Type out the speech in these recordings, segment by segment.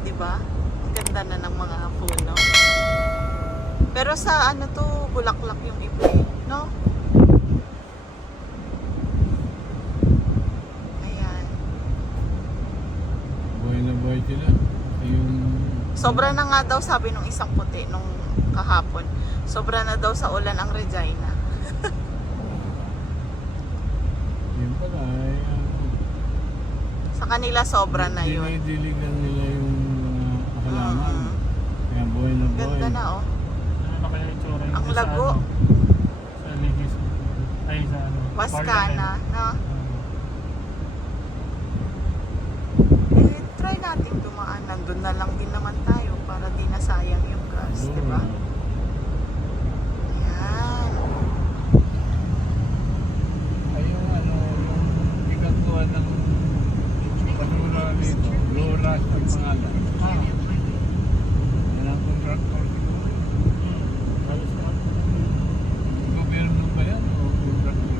Diba? Ang ganda na ng mga puno. Pero sa ano to, bulaklak yung iba, no? Ayan. Buhay na buhay sila. Yung... Sobra na nga daw, sabi nung isang puti nung kahapon. Sobra na daw sa ulan ang Regina. Yun pala ay Sa kanila sobra na yun. dinidiligan nila yung halaman. Kaya buhay na buhay. Ganda na oh. Ano na kaya itsura yun? Ang Sa lago. ano? Sa Ligis. Ay, sa ano? Wascana, no? Eh, try natin dumaan. Nandun na lang din naman tayo para di nasayang yung gas, di ba? Ayan. Ay yung ano, yung ginagawa ng panula nito. Loras ang pangalan. Yan ang contractor siguro. Gobyerno ba yan o contractor?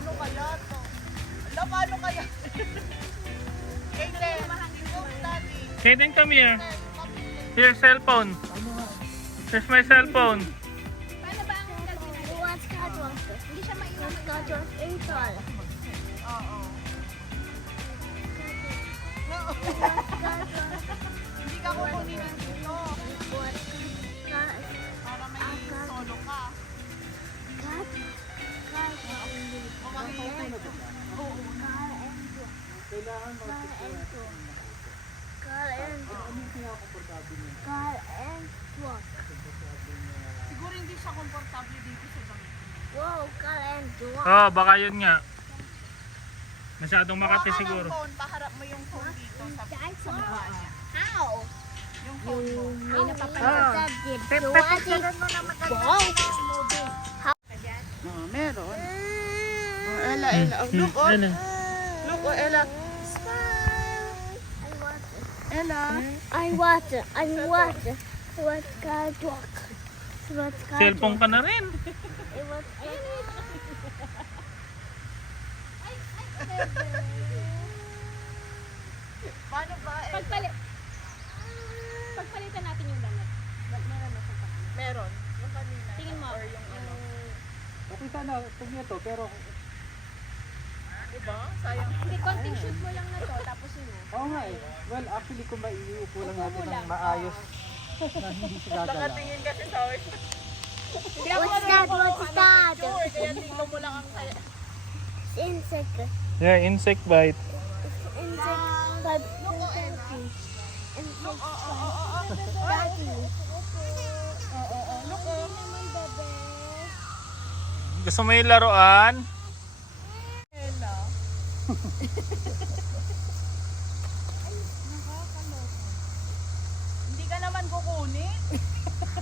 Ano kaya to? Alam, paano kaya? Kaden, daddy. Kaden, come here. Here's cellphone. Here's my cellphone. Paano ba ang gagawin? Iwas catwalk. Hindi siya maiwan ng catwalk. Install. Oo. Hindi ka kukunin ng dito. Para may solo ka. O mag-iipin. Oo. Siguro hindi siya komportable dito sa damit. Wow, car and walk. Oh, baka yun nga. Masyadong makati siguro. Phone, paharap mo yung phone dito sa mukha niya. How? Yung phone mo. May napapanood Wow! Oo, meron. Oh, Ella, Ella. Oh, look, oh. Ano? Look, oh, Ella. Ella. I want catwalk. Cellphone ka na rin. I want Paano ba? Pagpalitan natin yung damit. Meron na sa paan. Meron. Yung kanina. Tingin mo. Or yung ano. Okay sana, pag nito, pero... Diba? Sayang. Hindi, konting shoot mo lang na to, tapos yun mo. Oo nga eh. Well, actually kung maiupo lang Upo natin mo ng lang. maayos na hindi siya gagalaw. Nakatingin kasi sa akin. What's that? What's that? Kaya tingnan mo lang ang Insect. Yeah, insect bite. Insect. Insect. Daddy. Look, oh. Gusto mo yung laruan? Ella. Nakakaloka. Hindi ka naman kukunin.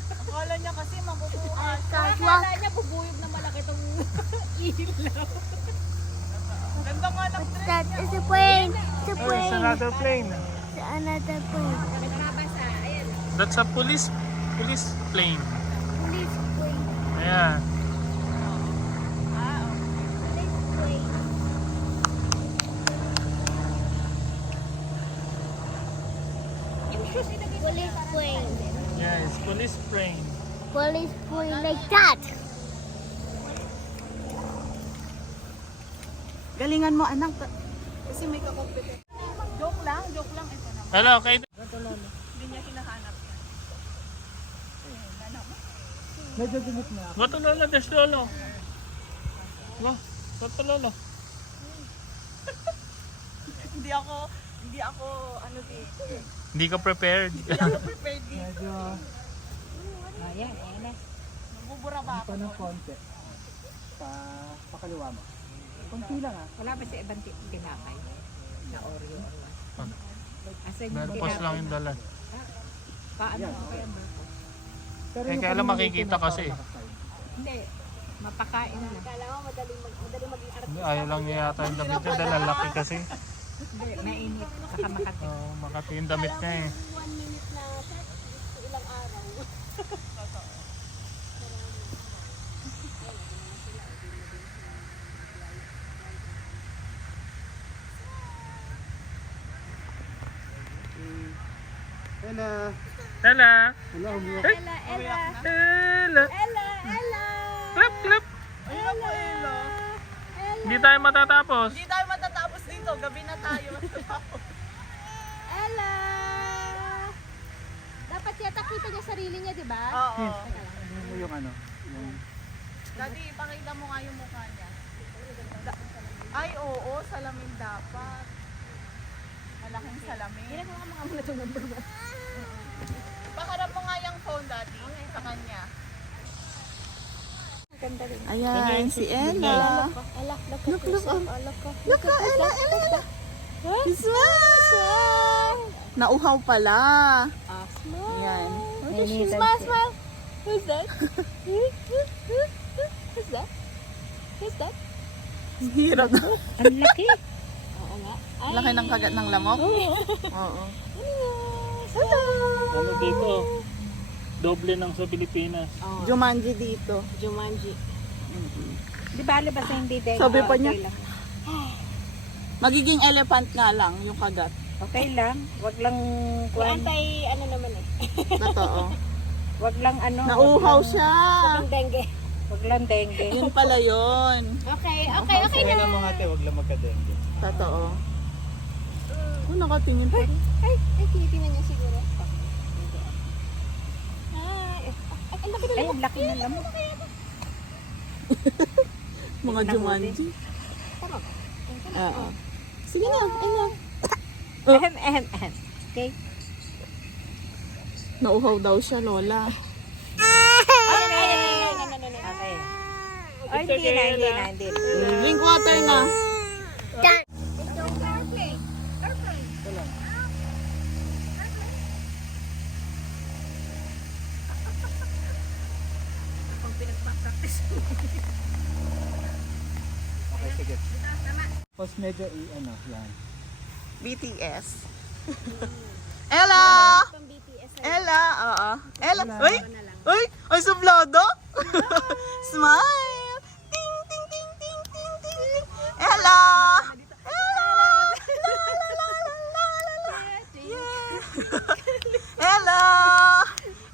Akala niya kasi makukuha. Catwalk. niya bubuyog na malaki tong ilaw. Ganda nga ng dress That niya. is a plane. It's a Oh, it's plane. another plane. It's another plane. That's a police plane. Police plane. Ayan. Police plane. Police plane. Yeah, it's police plane. Police plane like that. Galingan mo anak. Kasi may kakompetensya. Joke lang ito naman. Hello, Kaden. Hindi niya hinahanap yan. Medyo gumit na. Bato lolo, des lolo. Ba, bato lolo. Hindi ako, ano dito. Hindi ka prepared. Hindi ako prepared dito. Medyo Ayan, ayan na. Nabubura ba ako? pa ng konti. Pakaliwa mo. Konti lang ah. Wala ba sa ibang tinapay? Na Oreo or what? Asa yung Berpos lang yung dala. Paano mo kaya berpos? Pero Eh, yung kaya lang pamimili makikita ko na kasi. parang nakaside. Hindi, mapakain na. Kala mo madaling maging artista. Ayaw lang niya yata yung damit niya dahil lalaki kasi. Hindi, mainit. Saka makati. Oh, makati yung damit niya eh. 1 minute na set, gusto ilang araw. Ella. Ella! Ella, umiyak. Ella, Ella, Ella! Ella, Ella. Clap, clap! Ayun ako, Elo. Hindi tayo matatapos. Hindi tayo matatapos dito. Gabi na tayo matatapos. Ella. Dapat yata kita niya sarili niya, di ba? Oo. Ano mo yung ano? Yung... Daddy, ipakita mo nga yung mukha niya. Ay, oo. Salamin dapat. Malaking salamin. Ginagawa mga muna itong number 1. Paharap mo nga yung phone, Daddy. Sa kanya. Ganda rin. Ayan, si Ella. Ella, look at yourself. Oh, look at Ella, Ella. Smile! Nauhaw pala. smile. Yan. Smile, smile. Who's that? Who's that? Who's that? Hirap na. Ang laki. Oo nga. Laki ng kagat ng lamok. Oo. Ano dito? Doble ng sa Pilipinas. Jumanji dito. Jumanji. Di bali basta hindi dahil. Sabi pa okay niya. lang. Magiging elephant nga lang yung kagat. Okay lang. Wag lang kuwan. Antay, ano naman eh. Totoo. Wag lang ano. Nauhaw siya. Yung dengue. Wag lang dengue. Yun pala yun. Okay, okay, okay na. Kaya mga ate, huwag lang magka-dengue. Totoo. Oh, nakatingin pa rin. Ay, tinitingnan niya siguro. Ay, ang laki Ay, ang laki ng lamok. Mga Jumanji. Oo. Sige na, Ella. Ahem. Okay. Nauhaw daw siya, Lola. Okay. Ay, hindi na. Drink water na. Okay, sige. Tapos medyo ano, yan. BTS. Ella! Pang BTS. Ella! Oo. Ella! Uy! Uy! Ay, sublado! Smile! Ting, ting, ting, ting, ting, ting. Ella! Ella! La, la, la, la, la, la. Yeah. Ella!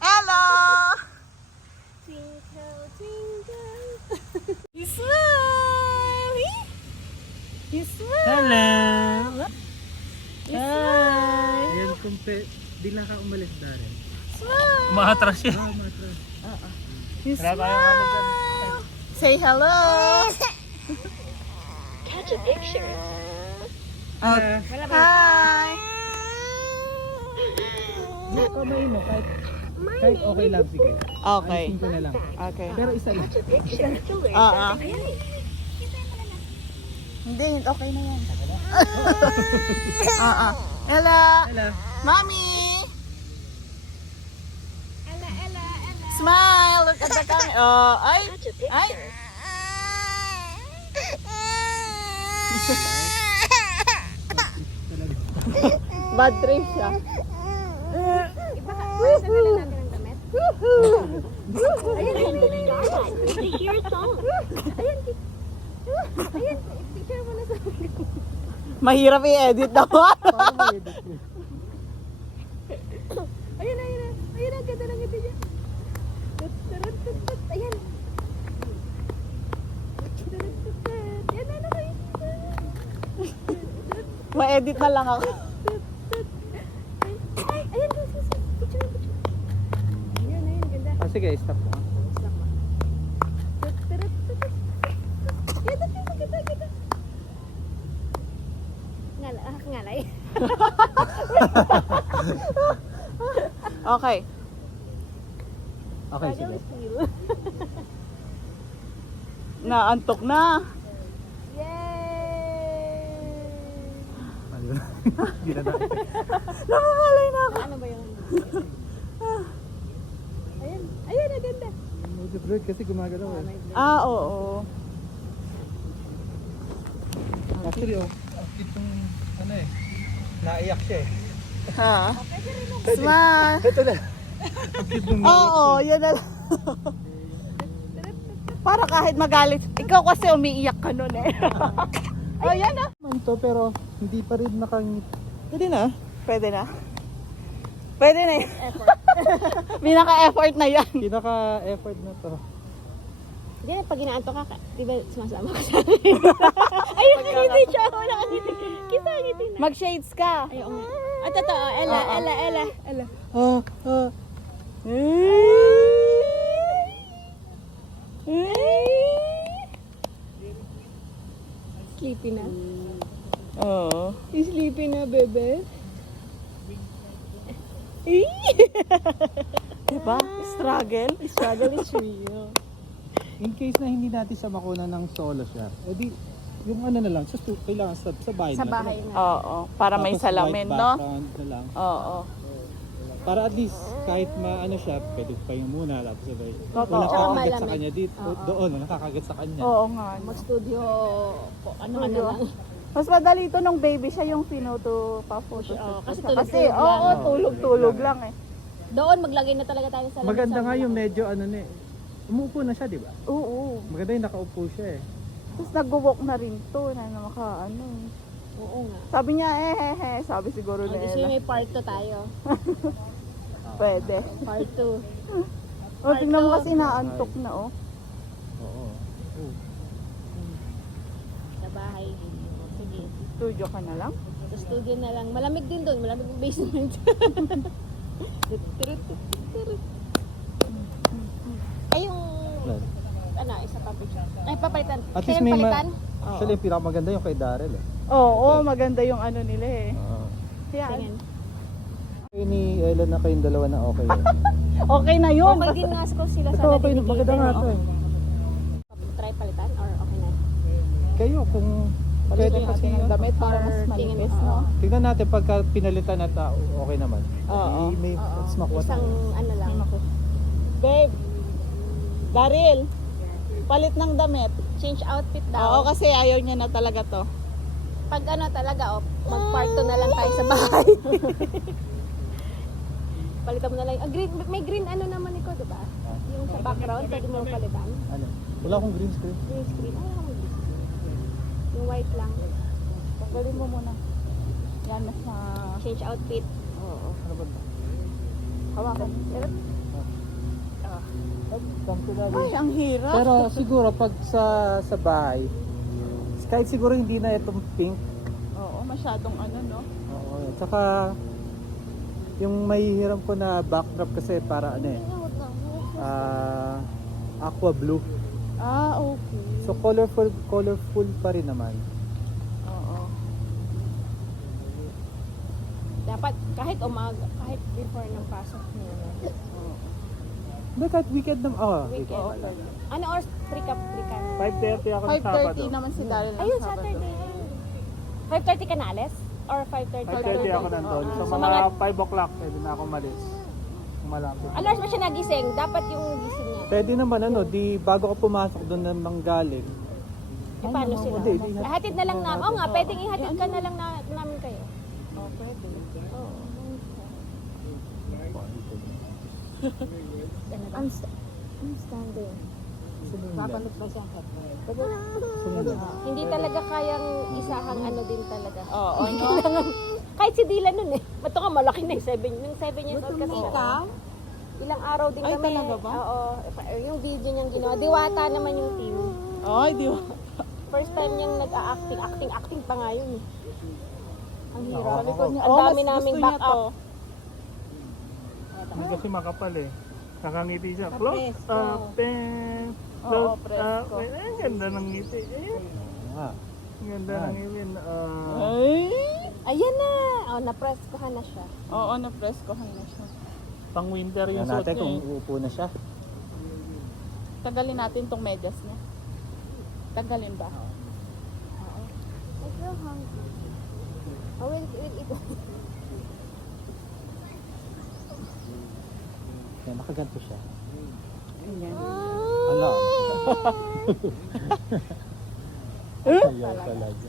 Ella! Twinkle, twinkle. You smile! You smile! Hello! Hi! Ayan, di na ka umalis Darren. Umaatras siya. Matras. You Wala tayong ano dyan. smile! Say hello! Catch a picture. Hi! Kamay mo, kahit okay lang, sige. Okay. Alisin ko na lang. Okay. Pero isa lang. Picture. Oo. Hindi, okay na yan. Oo. Ella! Ella. Mami! Ella, Ella, Ella. Smile! Look at the camera. Oh, ay! Ay! Bad trip siya. Isa na lang natin ang damit. Ayan, I hear it all. Ayan, picture mo na sa Mahirap i-edit naman. Ayun, ang ganda ng ngiti niya. Ayan. Yan na kayo. Ma-edit na lang ako. Ay, ayan, picture. Ayan, ganda. Sige, stop mo. Stop Okay. Okay, sige. Naantok na. Yay! Ayun. Hindi na natin. Nakakalay na ako. Ano ba yung... Ayun. Ayun, ang ganda. Medyo bird kasi gumagalaw eh. Ah, oo. Actually, oh, itong ano eh, naiyak siya eh. Ha? Smile. Ito na. Ang cute nung Oo, yun na lang. Para kahit magalit. Ikaw kasi umiiyak ka nun eh. Oh, yan na. naman to, pero hindi pa rin nakangit. Pwede na. Pwede na. Pwede na yun. Pinaka-effort na yan. Pinaka-effort na to. Hindi, pag inaanto ka, di ba sumasama ka sa akin? Ayun, nakangiti siya. Ako nakangiti. Kita, ngiti na. Mag-shades ka. Ayaw nga. Ah, totoo. Ella. Sleepy na. Oo. Sleepy na, bebe. Diba? Struggle. Struggle is real. In case na hindi natin siya makuna ng solo siya, edi yung ano na lang, kailangan sa bahay Sa na. bahay na. Oo. Para may Tapos salamin, white no? background na lang. Oo. Para at least kahit maano siya, pwede pa yung muna tapos sabay. Totoo. Wala Tsaka nakakagat sa malamig. kanya dito. Oo. Doon, nakakagat sa kanya. Oo nga. no. Mag-studio, ano ka na Studio. lang. Mas madali ito nung baby siya yung pinuto pa photo. Oo, kasi Kasi, tulog-tulog lang. oo, tulog-tulog lang eh. Doon, maglagay na talaga tayo sa lamesa. Maganda nga yung medyo ano na eh. Umupo na siya, di ba? Oo. Maganda yung nakaupo siya eh. Tapos nag-walk na rin to na maka ano. Oo nga. Sabi niya sabi siguro Ang na gusto may part 2 tayo. Pwede. Part 2. O tingnan mo kasi naantok na oh. Oo. Sa bahay. Sige. Studio ka na lang. Sa studio na lang. Malamig din doon. Malamig yung basement. Ay, yung... Ano, isa pa picture. Ay, papalitan. At Kaya least may palitan? Actually, yung pinakamaganda yung kay Daryl eh. Oo, maganda yung ano nila eh. Oo. Kaya, Tingin. Kayo ni Ellen na kayong dalawa na okay. okay na yun. Okay din nga ko sila Ito sana okay, dedicated. maganda nga ito eh. Try palitan or okay na? Kayo kung pwede Pwede kasi natin ang damit para mas Or manipis, tingin- no? tingnan natin pagka pinalitan at okay naman. Oo. May mas makuha Isang tayo. ano lang. Babe, Daryl, palit ng damit. Change outfit daw. Oo, kasi ayaw niya na talaga to. Pag ano talaga, mag-part 2 na lang tayo sa bahay. Palitan mo na lang. Green, may green ano naman ikaw, di ba? Yung sa background, pwede mo palitan. Ano? Wala akong green screen. Green screen. Ay, ako green screen. Yung white lang. Tanggalin mo muna. Yan, nasa... Change outfit. Oo. Ano ba? Hawakan. Come to daddy. Ay, ang hirap. Pero siguro pag sa bahay, kahit siguro hindi na itong pink. Oo, masyadong ano, no? Oo. Tsaka yung mahihiram ko na backdrop kasi para ano eh. Aqua blue. Ah, okay. So colorful pa rin naman. Oo. Dapat kahit umaga, kahit before ng pasok niya. Hindi, kahit weekend naman. Weekend. Ano oras? 3 ka? 5:30 ako ng 5:30 Sabado. naman si Daryl. ng Ayun, Sabado. Saturday. 5:30 ka na alis? Or 5:30? 5:30 ako nandun. So So, mga mga- 5 o'clock, pwede na ako malis. Malapit. Ano oras ba siya nagising? Dapat yung gising niya. Pwede naman ano, di bago ka pumasok doon na manggaling. Eh, paano sila? Hindi, Hatid na lang namin. Oo nga, pwedeng ihatid ka na lang namin kayo. Oh, pwede. Oo. I'm standing. Sumunod. Hindi talaga kayang isahang ano din talaga. Oo, no? Kailangan, kahit si Dylan nun eh. Ba't ka malaki na yung 7 years old kasi siya. Ilang araw din Ay, kami. talaga ba? Oo. Yung video niyang ginawa. Diwata naman yung team. Ay, di ba? First time niyang nag-acting. Acting pa nga yun eh. Ang hirap. Likod niya. Ang Oh, dami mas namin gusto niya back up. to. Hindi kasi makapal eh. Nakangiti siya. Close Presko. up and Oo, close presko. up. Ang ganda ng ngiti. Eh, Ah. ang ganda ng ngiti. Ay! Ayan na! Oh, na-preskohan na siya. Oo, na-preskohan na siya. Pang winter yung Tingnan suot natin niya kung eh. uupo na siya. Tagalin natin tong medyas niya. Tagalin ba? I feel hungry. Oh, wait, eat. Yan, nakaganto siya. Ayan. Ala. Ayaw talaga.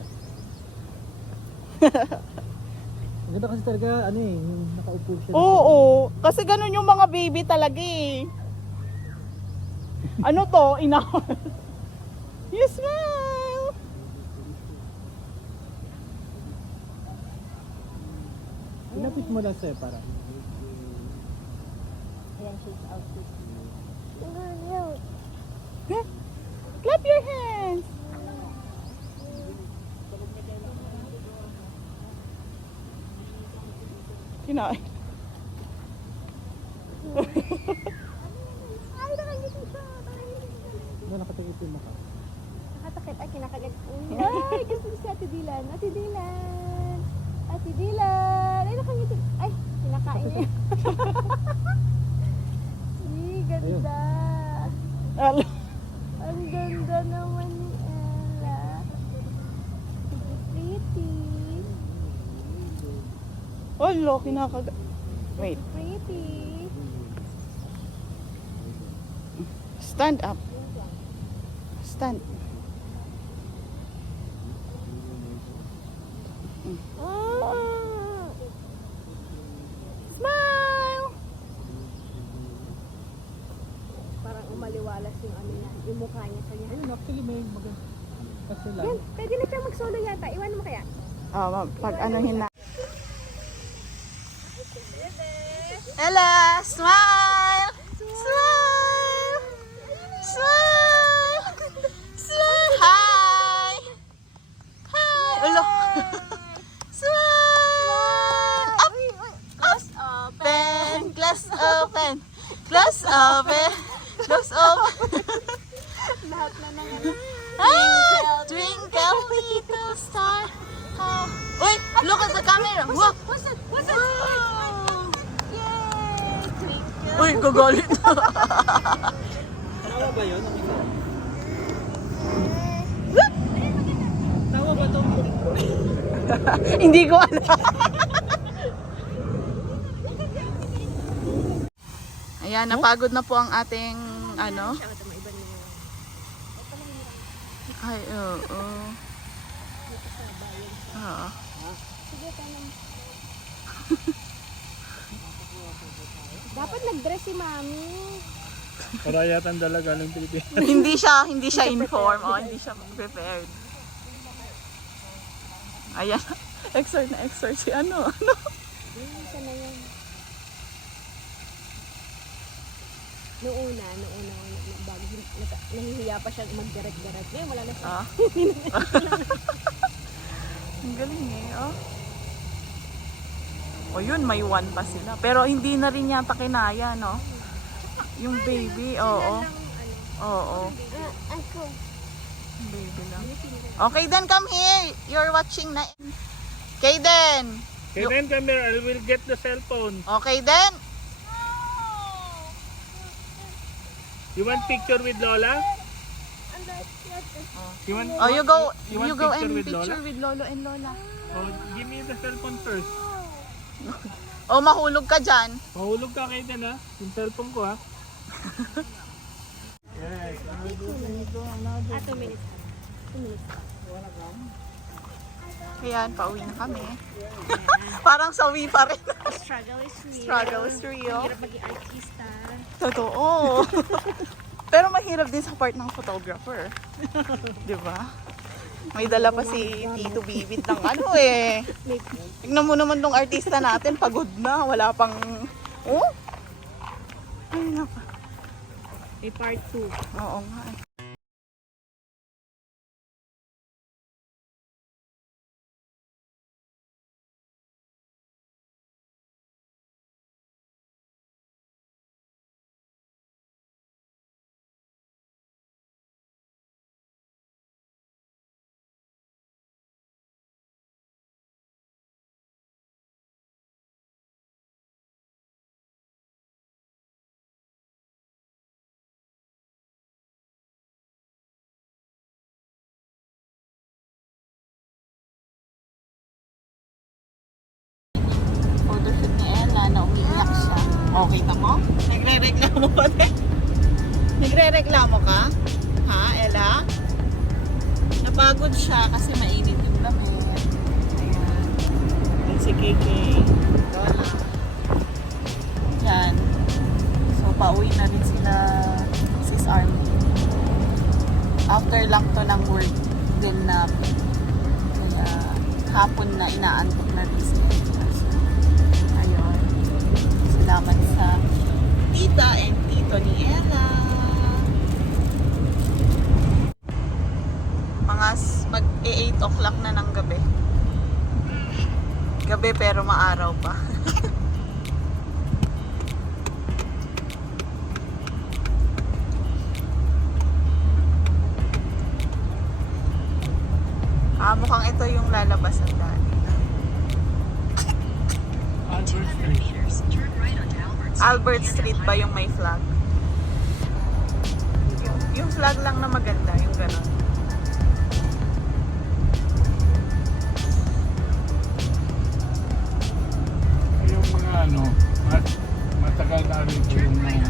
Ang ganda kasi talaga, ano eh, yung nakaupo siya. Oo, kasi ganun yung mga baby talaga eh. Ano to? You smile! Pinapit mo lang sa'yo para. Ayan, she's outfit. Clap your hands! Kinain. Ay, nakangiti siya. Ano, nakatingin mo ka? Nakatakip. Ay, kinakagat. Ay, gusto si Ate Dylan. Ate Dylan. Ate Dylan. Ay, nakangiti. Ay, kinakain niya. Ay, ganda. Ala. Ang ganda naman ni Ella. Pretty. Olo, kinakagat. Wait, Pretty. stand up. Stand. Ah. Smile! Parang umaliwalas yung ano niya, yung mukha niya sa niya. Ayun, actually may maganda. Kasi lang. Yan, pwede na siyang mag-solo yata. Iwan mo kaya? Pag anuhin na. Ella, smile! Smile! Smile! Smile! Hi! Hi! Ulo! Smile! Up! Close open! Close open! Close open! Close open! Lahat na ng ano. Twinkle little star. Uy, look at the camera. Wow. What's that? Wow. Yay! Twinkle. Uy, gagalit na. Tawa ba yun? Tawa ba to? Hindi ko alam. Ayan, napagod na po ang ating ano. Ay, oo. Oo. Dapat nag-dress si Mami. Para yata ang dalaga ng Pilipinas. Hindi siya informed. Oh, hindi siya prepared. Ayan. Exert si ano. Isa na yan. Noong una, bago nahihiya pa siya mag-direct-direct. Ngayon, wala na siya. Ah. Ang galing eh, oh. O yun, may one pa sila. Pero hindi na rin yata kinaya, no? Yung baby, oo. Oo. Ako. Baby lang. Okay, then come here. You're watching na. Kayden. Okay, then come here. I will get the cellphone. Okay, then. You want picture with Lola? You want? Oh, you go picture and with picture Lola? with Lolo and Lola. Oh, give me the cellphone first. Oh, mahulog ka dyan. Mahulog ka kayo din ha. Yung cellphone ko ha. Yes. 2 minutes. 2 minutes. Ayan, pauwi na kami. Parang sawi pa rin. Struggle is real. Struggle is real. Hirap maging artista. Totoo. Pero mahirap din sa part ng photographer. Di ba? May dala pa si Tito Bibit ng ano eh. Tignan mo naman tong artista natin, pagod na. Wala pang... Oh? Ay, napa. May part 2. Oo nga eh. Nagre-reklamo ka? Ha, Ella? Napagod siya kasi mainit yung damit. Ayan. Yan si KK. Lola. Yan. So, pauwi na rin sila Mrs. Army. After lang to ng work din namin. Kaya hapon na inaantok na rin sila. So, ayun. Salamat sa tita and tito ni Ella. Mga mag-8 o'clock na ng gabi. Gabi pero maaraw pa. Mukhang ito yung lalabas ang dali. Albert Street ba yung may flag? Yung flag lang na maganda, yung gano'n. Yung mga ano, matagal na rin po yung mga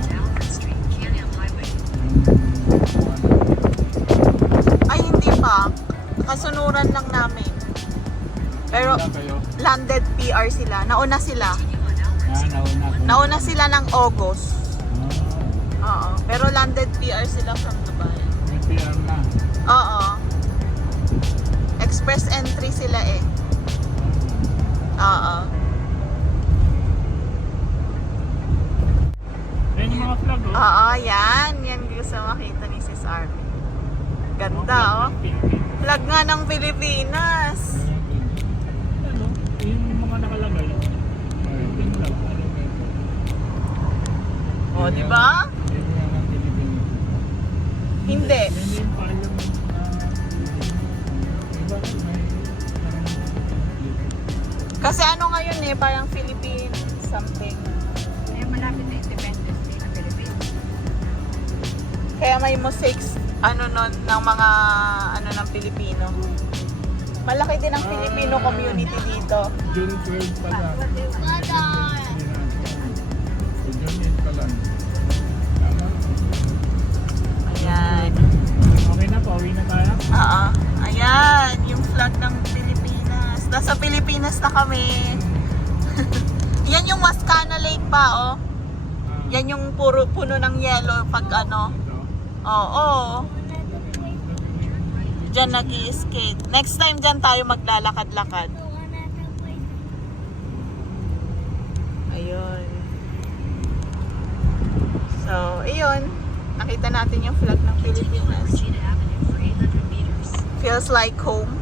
Ay, hindi pa. Kasunuran lang namin. Pero kayo. landed PR sila. Nauna sila. Nauna Nauna sila ng August. Oo. Pero landed PR sila from Dubai. May PR na. Oo. Express entry sila eh. Oo. Ayun yung mga flag, oh. Oo, yan. Yan gusto makita ni Sis Army. Ganda, oh. Flag nga ng Pilipinas. Ano? Yung mga nakalagay. Yung flag. O, di ba? Yung mga Pilipino. Hindi. Hindi yung parliament na... Iba, may Kasi ano ngayon eh, parang Philippine something. Kaya malapit na Independence Day ng Pilipinas. Kaya may mosaics, ano nun, ng mga, ano ng Pilipino. Malaki din ang Filipino community dito. June 12 pa lang. So, June 8 pa lang. Tama? Ayan. Okay na, pauwi na tayo. Oo. Ayan, yung flag ng Pilipinas. Nasa Pilipinas na kami. Yan yung Wascana Lake pa, oh. Yan yung puno ng yellow pag ano. Oo. Diyan nag-i-skate. Next time dyan tayo maglalakad-lakad. Ayun. So, ayun. Nakita natin yung flag ng Pilipinas. Feels like home.